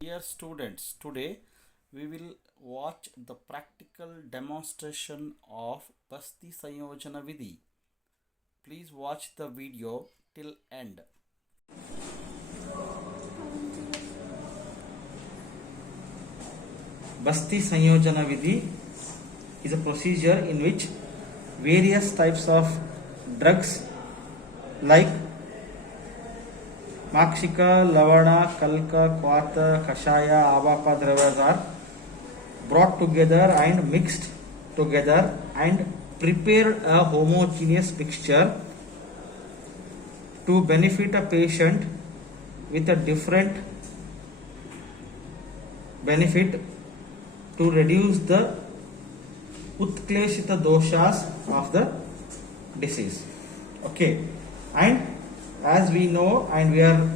Dear students, today we will watch the practical demonstration of Basti Sanyojana Vidhi. Please watch the video till end. Basti Sanyojana Vidhi is a procedure in which various types of drugs like Makshika, Lavana, Kalka, Kvata, Kashaya, Avapa Dravas are brought together and mixed together and prepared a homogeneous mixture to benefit a patient with a different benefit to reduce the Utkleshita doshas of the disease. Okay, and as we know, and we are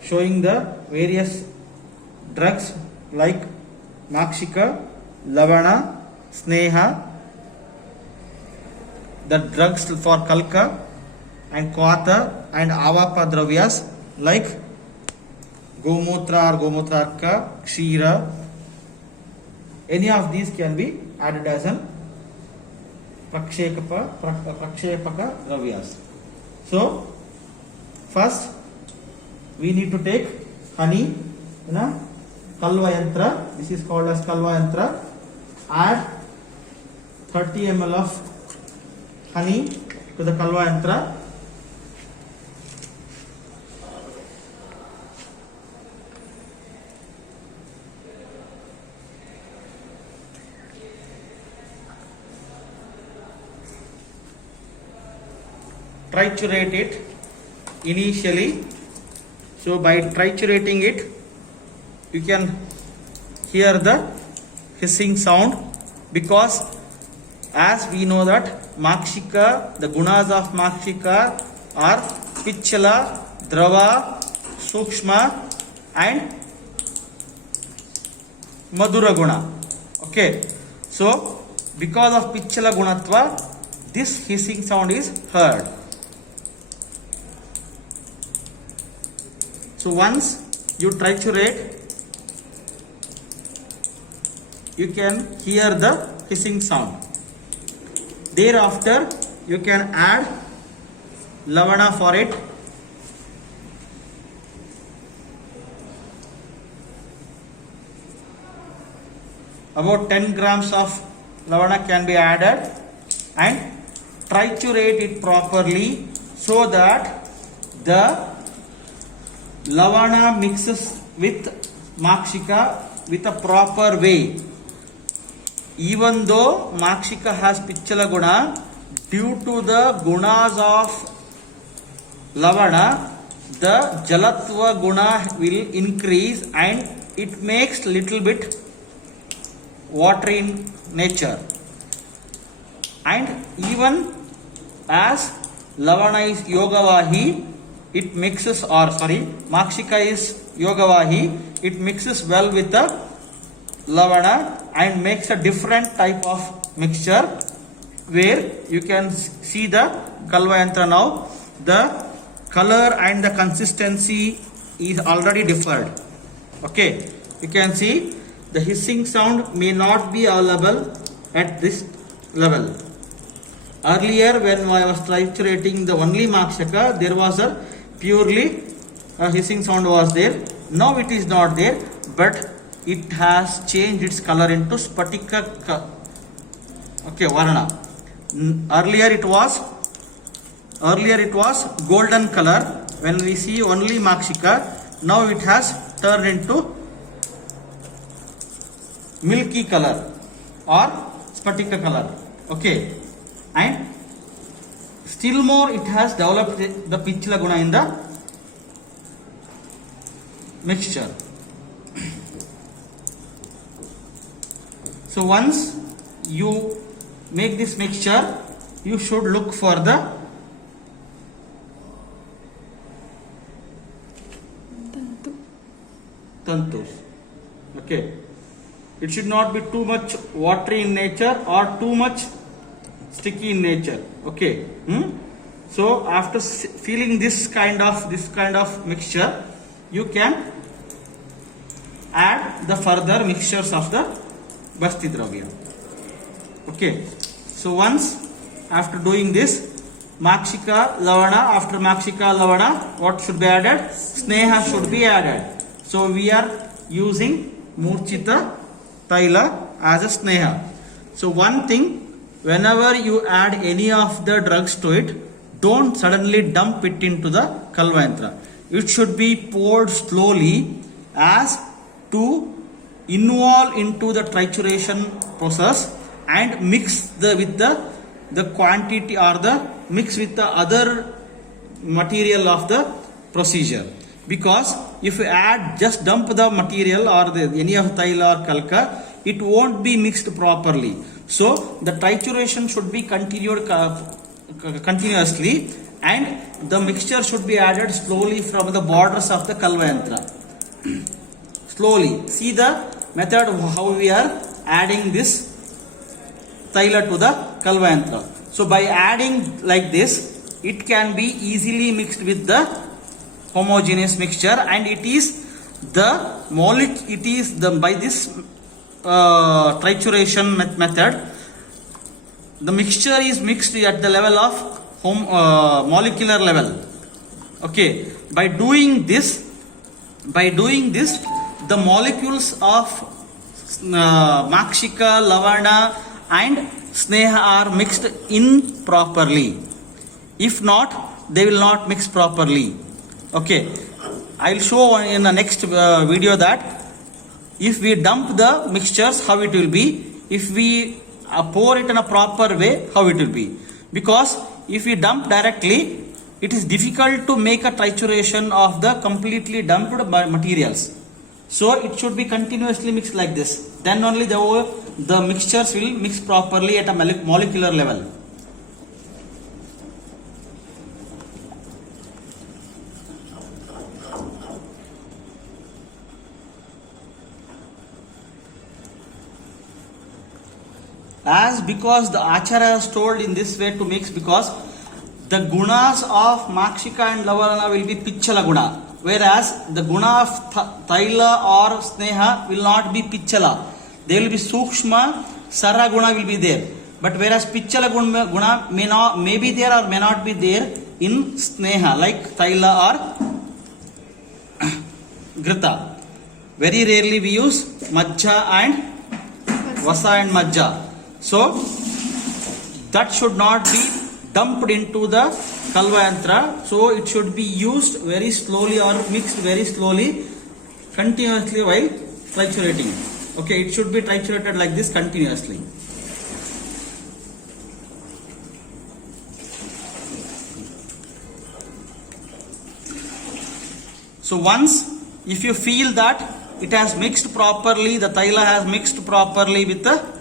showing the various drugs like Makshika, Lavana, Sneha, the drugs for Kalka and Kvata and Avapa Dravyas like Gomutra or Gomutrarka, Kshira. Any of these can be added as an Prakshepaka Dravyas. So, first we need to take honey in a Kalva Yantra. This is called as Kalva Yantra. Add 30 ml of honey to the Kalva Yantra. Triturate it initially. So by triturating it, you can hear the hissing sound, because as we know that Makshika, the gunas of Makshika are Picchala, Drava, Sukshma and Madhura Guna. Okay, so because of Picchala Gunatva, this hissing sound is heard. So once you triturate, you can hear the hissing sound. Thereafter, you can add Lavana for it. About 10 grams of Lavana can be added and triturate it properly so that the Lavana mixes with Makshika with a proper way. Even though Makshika has Picchala Guna, due to the gunas of Lavana, the Jalatva Guna will increase and it makes little bit watery in nature. And even as Lavana is Yogavahi, it mixes, Makshika is Yogavahi, it mixes well with the Lavana and makes a different type of mixture where you can see the Kalva Yantra now. The color and the consistency is already differed. Okay, you can see the hissing sound may not be available at this level. Earlier, when I was triturating the only Makshaka, there was a purely hissing sound was there. Now it is not there, but it has changed its color into Spatika Varna. Earlier it was golden color when we see only Makshika. Now it has turned into milky color or Spatika color. Okay, and still more it has developed the Picchala Guna in the mixture. So once you make this mixture, you should look for the tantus. Okay, it should not be too much watery in nature or too much sticky in nature. Okay, So after feeling this kind of mixture, you can add the further mixtures of the Basti Dravya. Okay, so once after doing this, Makshika Lavana, after Makshika Lavana, what should be added? Sneha should be added. So we are using Murchita Taila as a Sneha. So one thing, whenever you add any of the drugs to it, don't suddenly dump it into the Kalva Yantra. It should be poured slowly as to involve into the trituration process and mix with the quantity or the mix with the other material of the procedure. Because if you add, just dump the material or any of Taila or Kalka, it won't be mixed properly. So the trituration should be continued continuously, and the mixture should be added slowly from the borders of the Kalva Yantra. Slowly. See the method how we are adding this Taila to the Kalva Yantra. So by adding like this, it can be easily mixed with the homogeneous mixture, and it is the molecule, it is the by this trituration method, the mixture is mixed at the level of molecular level. Okay, by doing this, the molecules of Makshika, Lavana and Sneha are mixed improperly. If not, they will not mix properly. Okay, I will show in the next video that if we dump the mixtures, how it will be. If we pour it in a proper way, how it will be. Because if we dump directly, it is difficult to make a trituration of the completely dumped materials. So it should be continuously mixed like this. Then only the mixtures will mix properly at a molecular level. As because the Acharya has told in this way to mix, because the gunas of Makshika and Lavana will be Picchala guna, whereas the guna of Taila or Sneha will not be Picchala. They will be Sukshma, Sara guna will be there. But whereas Picchala guna may be there or may not be there in Sneha, like Taila or Grita. Very rarely we use Majja and Vasa and Majja. So that should not be dumped into the Kalva Yantra. So it should be used very slowly or mixed very slowly, continuously while triturating. Okay, it should be triturated like this continuously. So once, if you feel that it has mixed properly, the Taila has mixed properly with the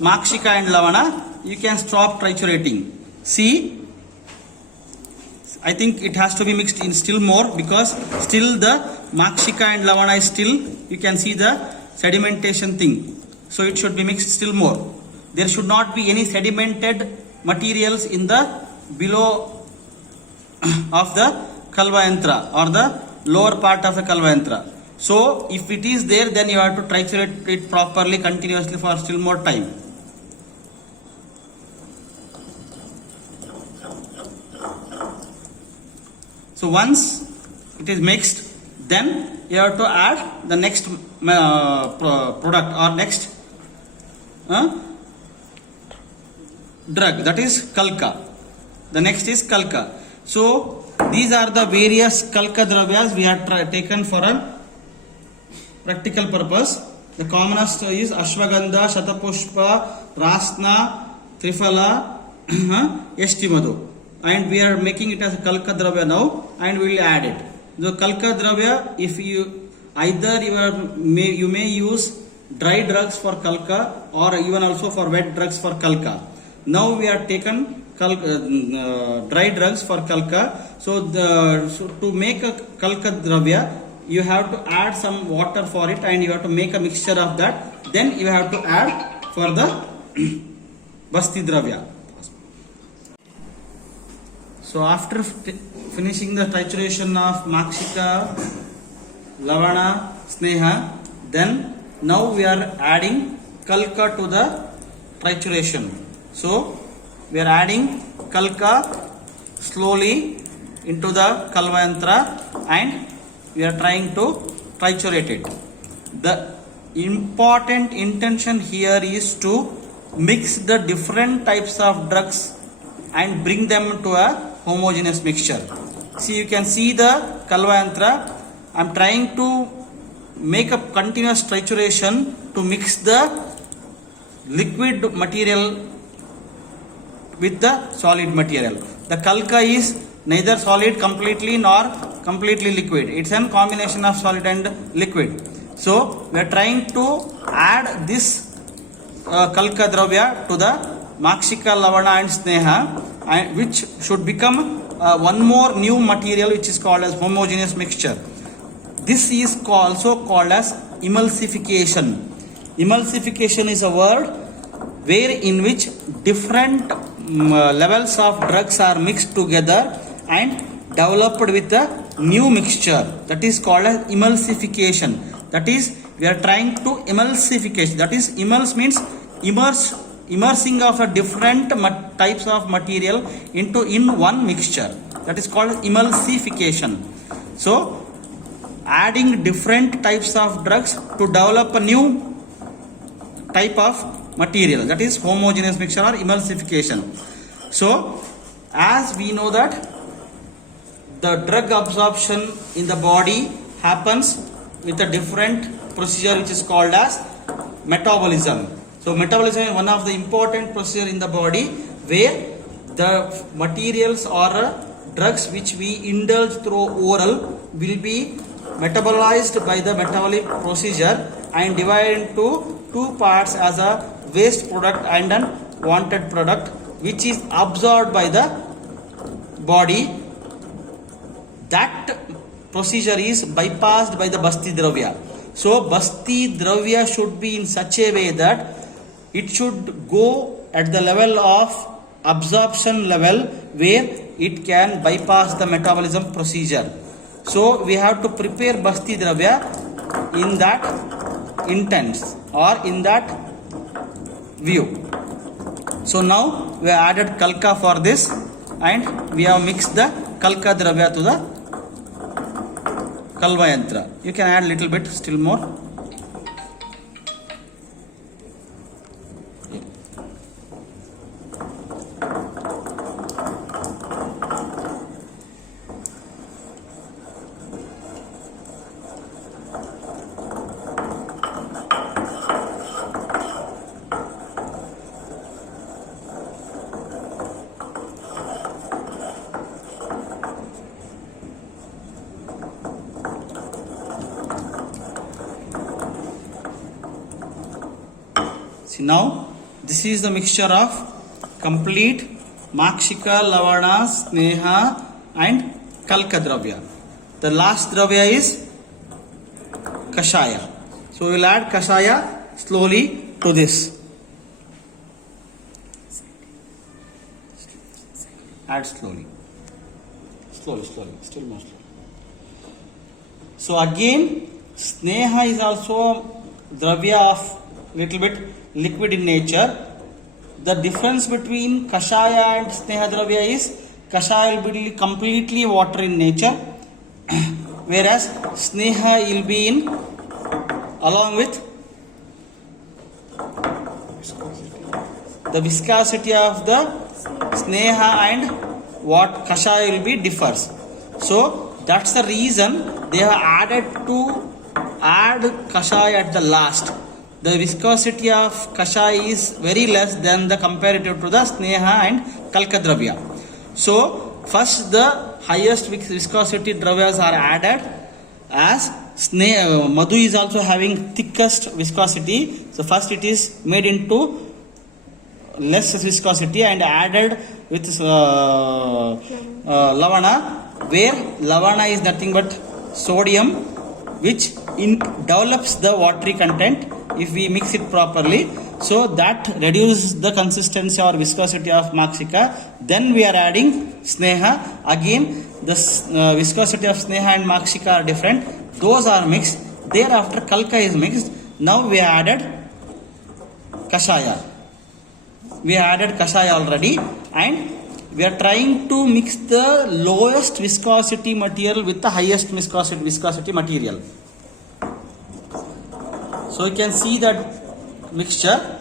Makshika and Lavana, you can stop triturating. See, I think it has to be mixed in still more, because still the Makshika and Lavana is still, you can see the sedimentation thing. So it should be mixed still more. There should not be any sedimented materials in the below of the Kalva Yantra or the lower part of the Kalva Yantra. So if it is there, then you have to triturate it properly continuously for still more time. So once it is mixed, then you have to add the next product or next drug, that is Kalka. The next is Kalka. So these are the various Kalka dravyas we have taken for a practical purpose. The commonest is Ashwagandha, Shatapushpa, Rasna, Triphala, Yashtimadu. And we are making it as a Kalka Dravya now, and we will add it. The Kalka Dravya, if you either you may use dry drugs for Kalka or even also for wet drugs for Kalka. Now we are taken dry drugs for Kalka. So to make a Kalka Dravya, you have to add some water for it, and you have to make a mixture of that. Then you have to add for the Basti Dravya. So after finishing the trituration of Makshika, Lavana, Sneha. Then now we are adding Kalka to the trituration. So we are adding Kalka slowly into the Kalvayantra and we are trying to triturate it. The important intention here is to mix the different types of drugs and bring them to a homogeneous mixture. See, you can see the Kalvayantra. I am trying to make a continuous trituration to mix the liquid material with the solid material. The Kalka is neither solid completely nor completely liquid. It's a combination of solid and liquid. So we are trying to add this Kalka Dravya to the Makshika, Lavana and Sneha, which should become one more new material which is called as homogeneous mixture. This is also called as emulsification. Emulsification is a word where in which different levels of drugs are mixed together and developed with a new mixture. That is called as emulsification. That is, we are trying to emulsification. That is, immerse means immersing of a different types of material in one mixture. That is called emulsification. So adding different types of drugs to develop a new type of material, that is homogeneous mixture or emulsification. So as we know that the drug absorption in the body happens with a different procedure which is called as metabolism. So metabolism is one of the important procedure in the body where the materials or drugs which we indulge through oral will be metabolized by the metabolic procedure and divided into two parts as a waste product and an wanted product, which is absorbed by the body. That procedure is bypassed by the Basti Dravya. So Basti Dravya should be in such a way that it should go at the level of absorption level where it can bypass the metabolism procedure. So we have to prepare Basti Dravya in that intent or in that view. So now we have added Kalka for this and we have mixed the Kalka Dravya to the Kalvayantra. You can add little bit still more. See, now this is the mixture of complete Makshika, Lavana, Sneha and Kalka Dravya. The last Dravya is Kashaya. So we will add Kashaya slowly to this. Add slowly. Slowly, still more slowly. So again, Sneha is also Dravya of little bit liquid in nature. The difference between Kashaya and Sneha Dravya is Kashaya will be completely water in nature, whereas Sneha will be in along with the viscosity of the Sneha and what Kashaya will be differs. So that's the reason they have added to add Kashaya at the last. The viscosity of Kashaya is very less than the comparative to the Sneha and Kalka Dravya. So first the highest viscosity Dravyas are added, as Madhu is also having thickest viscosity. So first it is made into less viscosity and added with Lavana, where Lavana is nothing but sodium, which develops the watery content if we mix it properly. So that reduces the consistency or viscosity of Makshika. Then we are adding Sneha. Again, the viscosity of Sneha and Makshika are different. Those are mixed. Thereafter kalka is mixed. Now we added kashaya. We added kashaya already, and we are trying to mix the lowest viscosity material with the highest viscosity material. So you can see that mixture.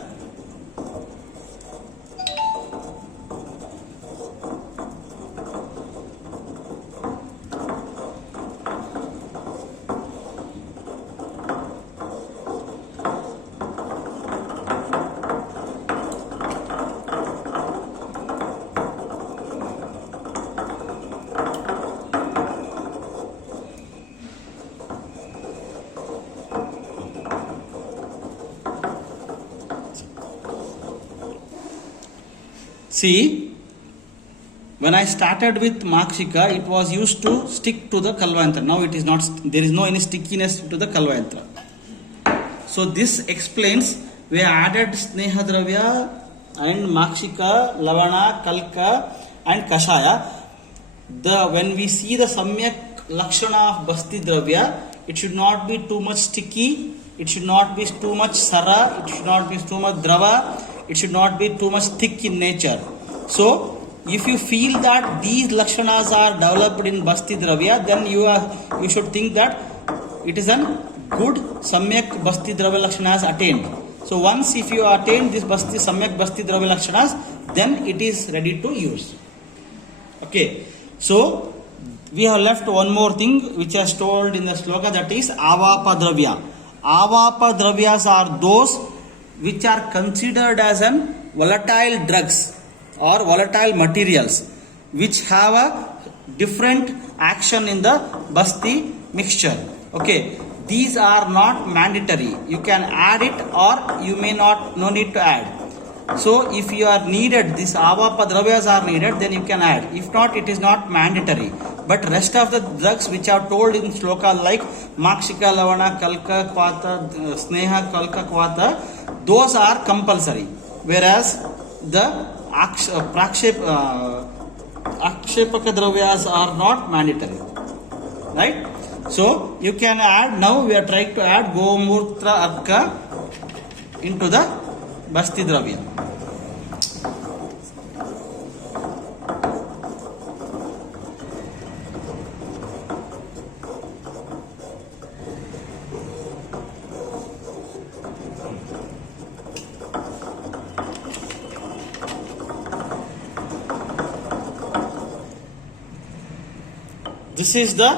See, when I started with Makshika, it was used to stick to the Kalvayantra. Now it is not, there is no any stickiness to the Kalvayantra. So this explains we added Sneha Dravya and Makshika, Lavana, Kalka and Kashaya. When we see the Samyak Lakshana of Basti Dravya, it should not be too much sticky, it should not be too much Sara, it should not be too much Drava, it should not be too much thick in nature. So, if you feel that these lakshanas are developed in Basti Dravya, then you should think that it is a good Samyak Basti Dravya lakshanas attained. So, once if you attain this Samyak Basti Dravya lakshanas, then it is ready to use. Okay, so we have left one more thing which is told in the sloka, that is Avapa Dravya. Avapa Dravyas are those which are considered as an volatile drugs or volatile materials which have a different action in the Basti mixture. Okay, these are not mandatory. You can add it or you may not, no need to add. So if you are needed, these Avapa Dravyas are needed, then you can add. If not, it is not mandatory. But rest of the drugs which are told in sloka like Makshika, Lavana, Kalka, Kvata, Sneha, Kalka, Kvata, those are compulsory. Whereas the Akshepaka Dravyas are not mandatory. Right? So you can add, now we are trying to add Gomurtra Arka into the Basti Dravya. This is the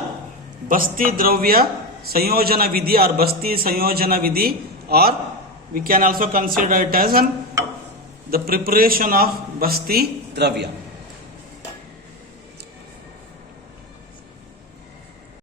Basti Dravya Sanyojana Vidhi or Basti Sanyojana Vidhi, or we can also consider it as the preparation of Basti Dravya.